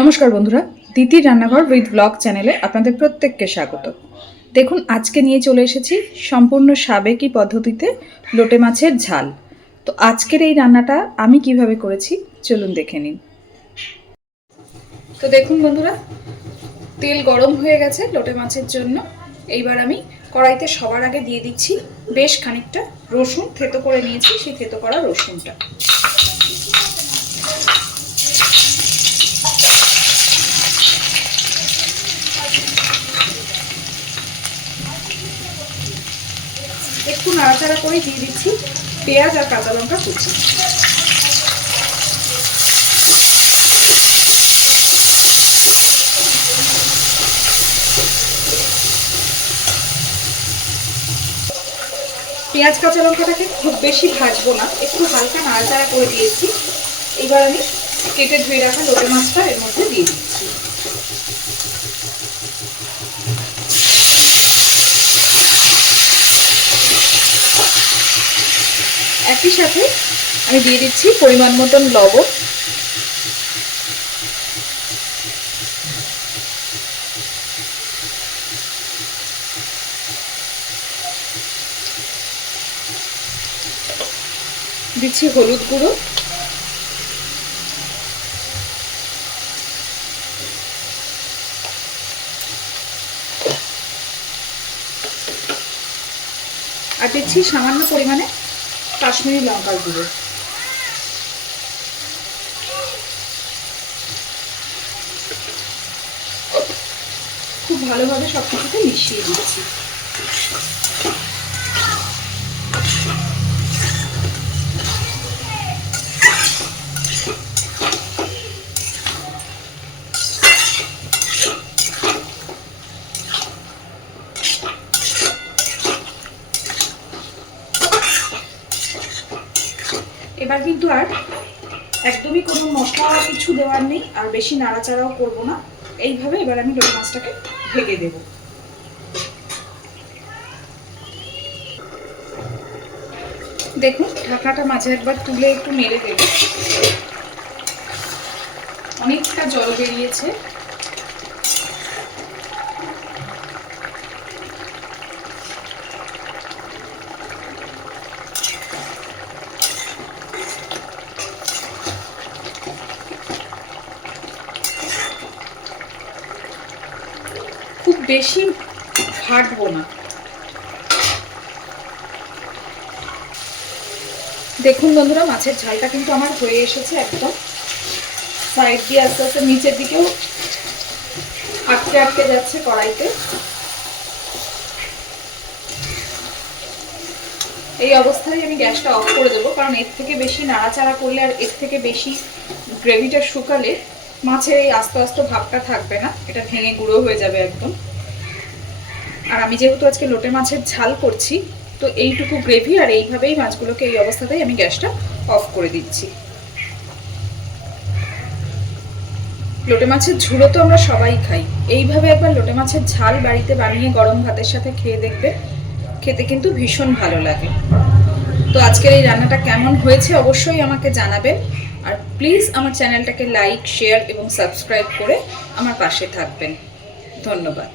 নমস্কার বন্ধুরা, দিদির রান্নাঘর উইথ ব্লগ চ্যানেলে আপনাদের প্রত্যেককে স্বাগত। দেখুন, আজকে নিয়ে চলে এসেছি সম্পূর্ণ সাবেকি পদ্ধতিতে লোটে মাছের ঝাল। তো আজকের এই রান্নাটা আমি কিভাবে করেছি চলুন দেখে নিন। তো দেখুন বন্ধুরা, তেল গরম হয়ে গেছে লোটে মাছের জন্য। এইবার আমি কড়াইতে সবার আগে দিয়ে দিচ্ছি বেশ খানিকটা রসুন, থেতো করে নিয়েছি সেই থেতো করা রসুনটা। একটু নাড়াচাড়া করে দিয়ে দিচ্ছি পেঁয়াজ আর কাঁচা লঙ্কা কুচি। পেঁয়াজ কাঁচা লঙ্কাটাকে খুব বেশি ভাজবো না, একটু হালকা নাড়াচাড়া করে দিয়েছি। এবার আমি কেটে ধুয়ে রাখা লোটে মাছটা এর মধ্যে দিয়ে দিচ্ছি। একই সাথে আমি দিয়ে দিচ্ছি পরিমাণ মতন লবণ, দিচ্ছি হলুদ গুঁড়ো, আর দিচ্ছি সামান্য পরিমাণে কাশ্মীরি লঙ্কার গুঁড়ো। খুব ভালোভাবে সব কিছুতে মিশিয়ে দিচ্ছি। এবার কিন্তু আর একদমই কোনো মশলা কিছু দেওয়ার নেই, আর বেশি নাড়াচাড়াও করব না। এইভাবে এবার আমি লোটে মাছটাকে ঢেকে দেব। দেখুন, ঢাকনাটা মাঝে একবার তুলে একটু নেড়ে দেব। অনেকটা জল বেরিয়েছে। খুব বেশি ঘাটবো না। দেখুন বন্ধুরা, মাছের ঝালটা কিন্তু আমার হয়ে এসেছে একদম। সাইড দিয়ে আস্তে আস্তে নিচের দিকেও আটকে আটকে যাচ্ছে কড়াইতে। এই অবস্থায় আমি গ্যাসটা অফ করে দেবো, কারণ এর থেকে বেশি নাড়াচাড়া করলে আর এর থেকে বেশি গ্রেভিটা শুকালে মাছের এই আস্তে আস্তে ভাবটা থাকবে না, এটা ভেঙে গুঁড়ো হয়ে যাবে একদম। আর আমি যেহেতু আজকে লোটে মাছের ঝাল করছি, তো এইটুকু গ্রেভি আর এইভাবেই মাছগুলোকে এই অবস্থাতেই আমি গ্যাসটা অফ করে দিচ্ছি। লোটে মাছের ঝুড়ো তো আমরা সবাই খাই, এইভাবে একবার লোটে মাছের ঝাল বাড়িতে বানিয়ে গরম ভাতের সাথে খেয়ে দেখবে, খেতে কিন্তু ভীষণ ভালো লাগে। তো আজকের এই রান্নাটা কেমন হয়েছে অবশ্যই আমাকে জানাবেন, আর প্লিজ আমার চ্যানেলটাকে লাইক, শেয়ার এবং সাবস্ক্রাইব করে আমার পাশে থাকবেন। ধন্যবাদ।